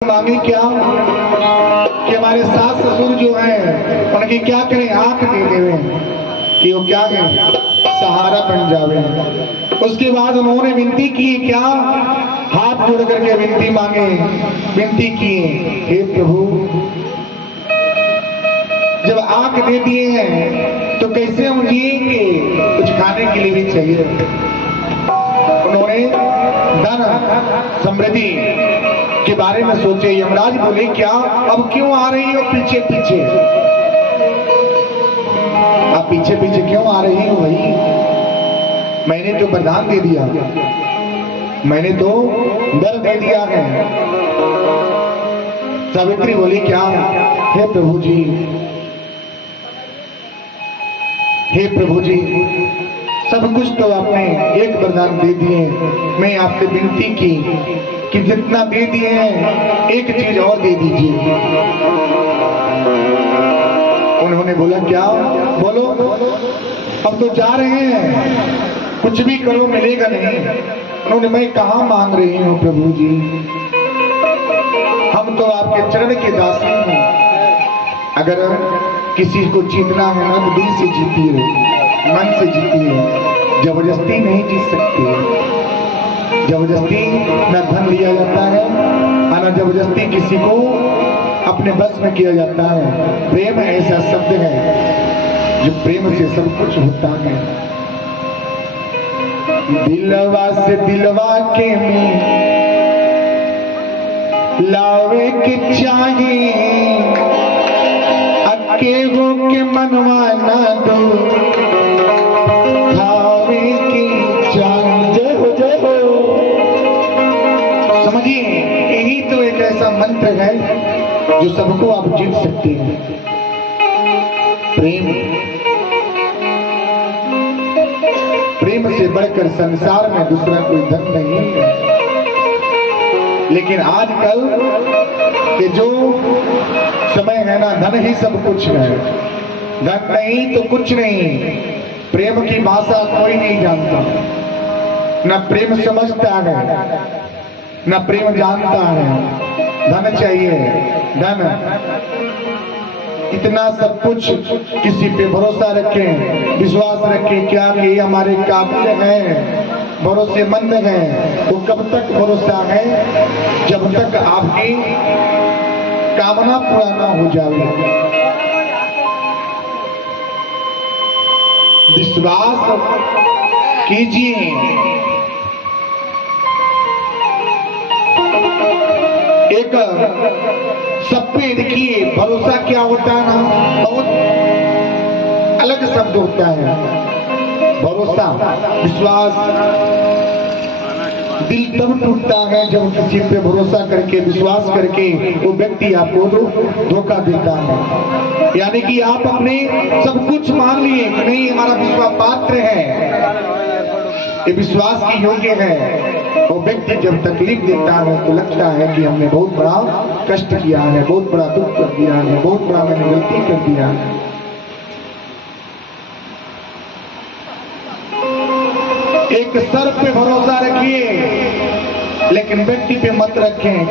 मांगे क्या कि हमारे सास ससुर जो हैं उनकी क्या करें, आंख दे देवे कि वो क्या करें, सहारा बन जावे। उसके बाद उन्होंने विनती की, क्या हाथ जोड़ करके विनती मांगे, विनती किए, हे प्रभु जब आंख दे दिए हैं तो कैसे हम जिएंगे, कुछ खाने के लिए भी चाहिए। उन्होंने धन समृद्धि के बारे में सोचे। यमराज बोले, क्या अब क्यों आ रही हो पीछे पीछे, आप पीछे पीछे क्यों आ रही हो भाई, मैंने तो वरदान दे दिया, मैंने तो वर दे दिया है। सावित्री बोली, क्या, हे प्रभु जी, हे प्रभु जी, सब कुछ तो आपने एक वरदान दे दिए, मैं आपसे विनती की कि जितना दे दिए हैं एक चीज और दे दीजिए। उन्होंने बोला, क्या, बोलो, अब तो जा रहे हैं, कुछ भी करो मिलेगा नहीं। उन्होंने, मैं कहाँ मांग रही हूँ प्रभु जी, हम तो आपके चरण के दासी हैं, अगर किसी को जीतना है ना तो दिल से जीतिए, मन से जीतिए, जबरदस्ती नहीं जीत सकते। जबरदस्ती न धन लिया जाता है न जबरदस्ती किसी को अपने बस में किया जाता है। प्रेम ऐसा शब्द है जो प्रेम से सब कुछ होता है। दिलवा से दिलवा के में लावे के चाहिए, अकेलो के मनवा ना दो, खावे की चाहिए। जय हो, जय हो। समझिए, यही तो एक ऐसा मंत्र है जो सबको आप जीत सकते हैं। प्रेम, प्रेम से बढ़कर संसार में दूसरा कोई धन नहीं है। लेकिन आजकल के जो समय है ना, धन ही सब कुछ है, धन नहीं तो कुछ नहीं। प्रेम की भाषा कोई नहीं जानता, न प्रेम समझता है न प्रेम जानता है। धन चाहिए, धन, इतना सब कुछ किसी पे भरोसा रखें, विश्वास रखें, क्या कि ये हमारे काबिल हैं, भरोसेमंद हैं। वो कब तक भरोसा है, जब तक आपकी कामना पूरा ना हो जाए। विश्वास कीजिए, एक सब पे देखिए, भरोसा क्या होता है ना, बहुत अलग शब्द होता है। भरोसा, विश्वास, दिल तब टूटता है जब किसी पे भरोसा करके, विश्वास करके वो व्यक्ति आपको धोखा देता है। यानी कि आप अपने सब कुछ मान लिए कि नहीं, हमारा विश्वास पात्र है, ये विश्वास की योग्य है। वो व्यक्ति जब तकलीफ देता है तो लगता है कि हमने बहुत बड़ा कष्ट किया है, बहुत बड़ा दुख कर दिया है, बहुत बड़ा मैंने गलती कर दिया है। एक सर पे भरोसा रखिए, लेकिन व्यक्ति पे मत रखें।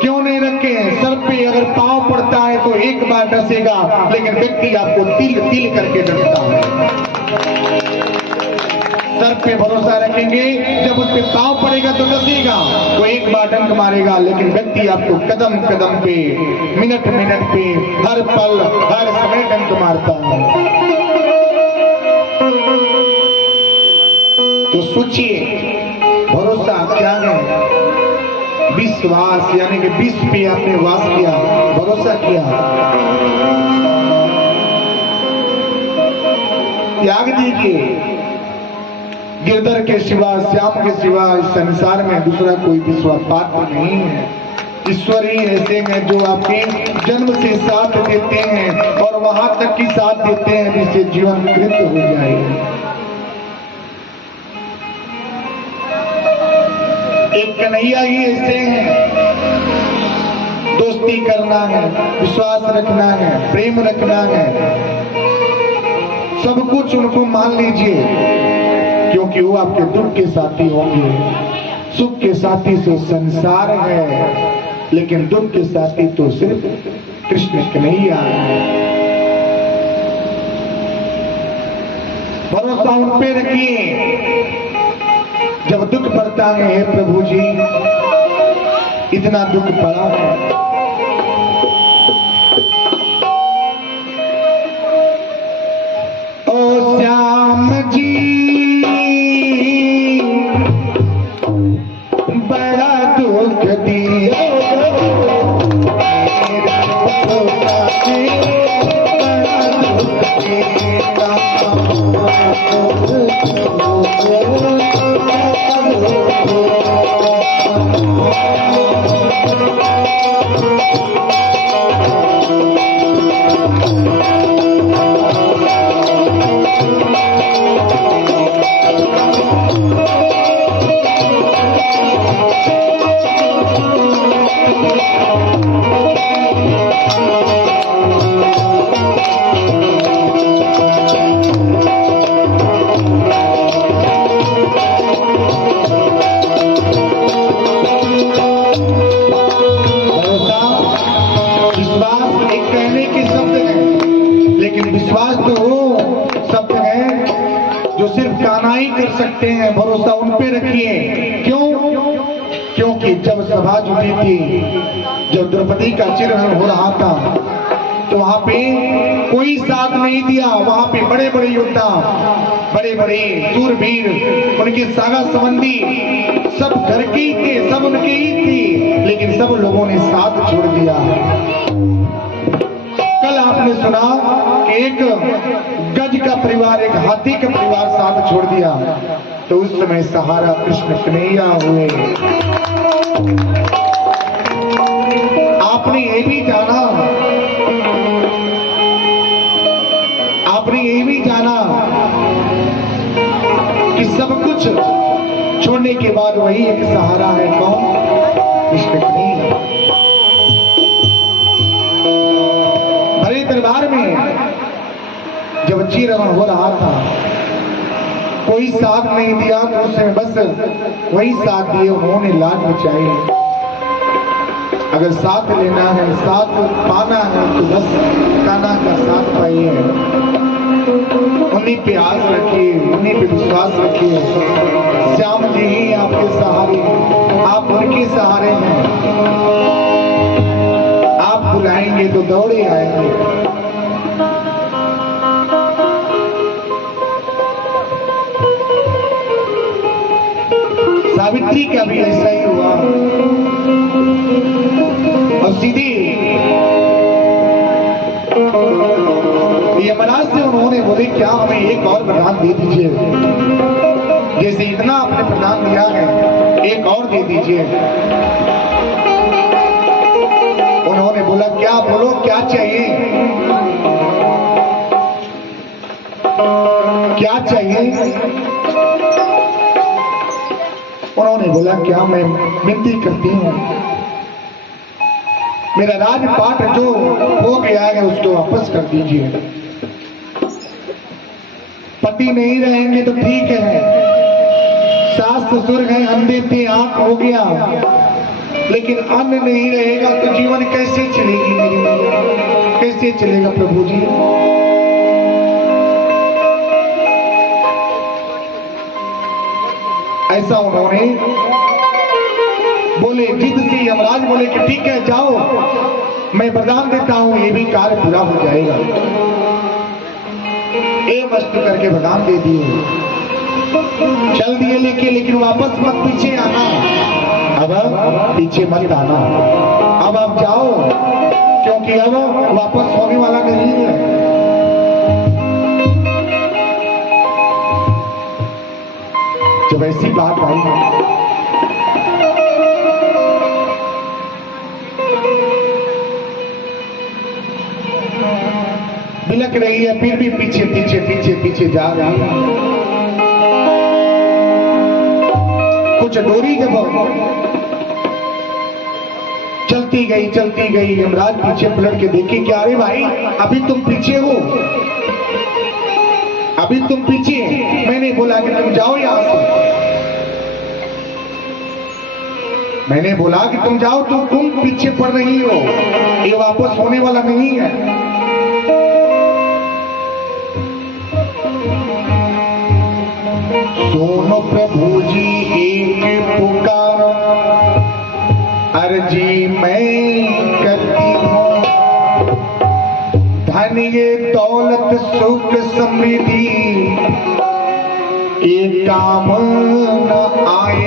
क्यों नहीं रखें? सर पे अगर पांव पड़ता है तो एक बार डसेगा, लेकिन व्यक्ति आपको तिल तिल करके डसता है। सर पे भरोसा रखेंगे, जब उस पे पांव पड़ेगा तो डसेगा, वो एक बार डंक मारेगा, लेकिन व्यक्ति आपको कदम कदम पे, मिनट मिनट पे, हर पल हर समय डंक मारता है। तो सोचिए, भरोसा क्या है? विश्वास, यानी कि विश्व पे आपने वास किया, भरोसा किया, त्याग दीजिए। गिरधर के सिवा, श्याम के सिवा इस संसार में दूसरा कोई विश्वास पात्र नहीं है। ईश्वर ही ऐसे हैं जो आपके जन्म से साथ देते हैं और वहां तक की साथ देते हैं जिससे जीवन कृत हो जाए। एक कन्हैया ही ऐसे हैं, दोस्ती करना है, विश्वास रखना है, प्रेम रखना है, सब कुछ उनको मान लीजिए, क्योंकि वो आपके दुख के साथी होंगे। सुख के साथी तो संसार है, लेकिन दुख के साथी तो सिर्फ कृष्ण कन्हैया है। भरोसा उन पे रखिए जब दुख पड़ता है। हे प्रभु जी, इतना दुख पड़ा है, ओ श्याम जी बड़ा दुख दिया, विश्वास तो वो शब्द है जो सिर्फ कान्हा ही कर सकते हैं। भरोसा उन पे रखिए। क्यों? क्योंकि जब सभा जुटी थी, जब द्रौपदी का चिरहरण हो रहा था, तो वहां पे कोई साथ नहीं दिया। वहां पे बड़े बड़े योद्धा, बड़े बड़े सूरवीर, उनके सागा संबंधी सब घर के ही थे, सब उनके ही थे, लेकिन सब लोगों ने साथ छोड़ दिया। कल आपने सुना कि एक गज का परिवार, एक हाथी का परिवार साथ छोड़ दिया, तो उस समय सहारा कृष्ण कन्हैया हुए। आपने ये भी जाना, आपने ये भी जाना कि सब कुछ छोड़ने के बाद वही एक सहारा है। कौन? कृष्ण कन्हैया। भरे दरबार में जब चिरहरण हो रहा था, कोई साथ नहीं दिया, तो उसमें बस वही साथ दिए, उन्होंने लाज बचाई। अगर साथ लेना है, साथ पाना है, तो बस कान्हा का साथ पाइए। उन्हीं पे आस रखिए, उन्हीं पे विश्वास रखिए। श्याम जी ही आपके सहारे, आप उनके सहारे हैं। आप बुलाएंगे तो दौड़े आएंगे। सावित्री का भी ऐसा ही हुआ, और सीधी यमराज से उन्होंने बोले, क्या हमें एक और वरदान दे दीजिए, जैसे इतना आपने प्रदान दिया है, एक और दे दीजिए। उन्होंने बोला, क्या? बोलो क्या चाहिए, क्या चाहिए? उन्होंने बोला, क्या मैं विनती करती हूँ, मेरा राजपाट जो हो गया है उसको वापस कर दीजिए। पति नहीं रहेंगे तो ठीक है, सास ससुर गए, अंधे थे, आंख हो गया, लेकिन अन्न नहीं रहेगा तो जीवन कैसे चलेगी मेरी, कैसे चलेगा प्रभु जी? ऐसा उन्होंने बोले। जिद से यमराज बोले कि ठीक है, जाओ, मैं वरदान देता हूं, ये भी कार्य पूरा हो जाएगा। एक वस्तु करके वरदान दे दिए, चल दिए लेके, लेकिन वापस मत पीछे आना। अब पीछे मत आना, अब आप जाओ, क्योंकि अब वापस होने वाला नहीं है। जब ऐसी बात आई, बिलक रही है, फिर भी पीछे पीछे पीछे पीछे जा रही है। कुछ दूरी जब चलती गई, यमराज पीछे पलट के देखे, क्या? अरे भाई, अभी तुम पीछे हो, अभी तुम पीछे। मैंने बोला कि तुम जाओ यहां से। मैंने बोला कि तुम जाओ, तुम पीछे पड़ रही हो, ये वापस होने वाला नहीं है। सुनो प्रभु जी एक पुकार, अर्जी मैं करती हूँ, धन ये दौलत सुख समृद्धि ये काम न आए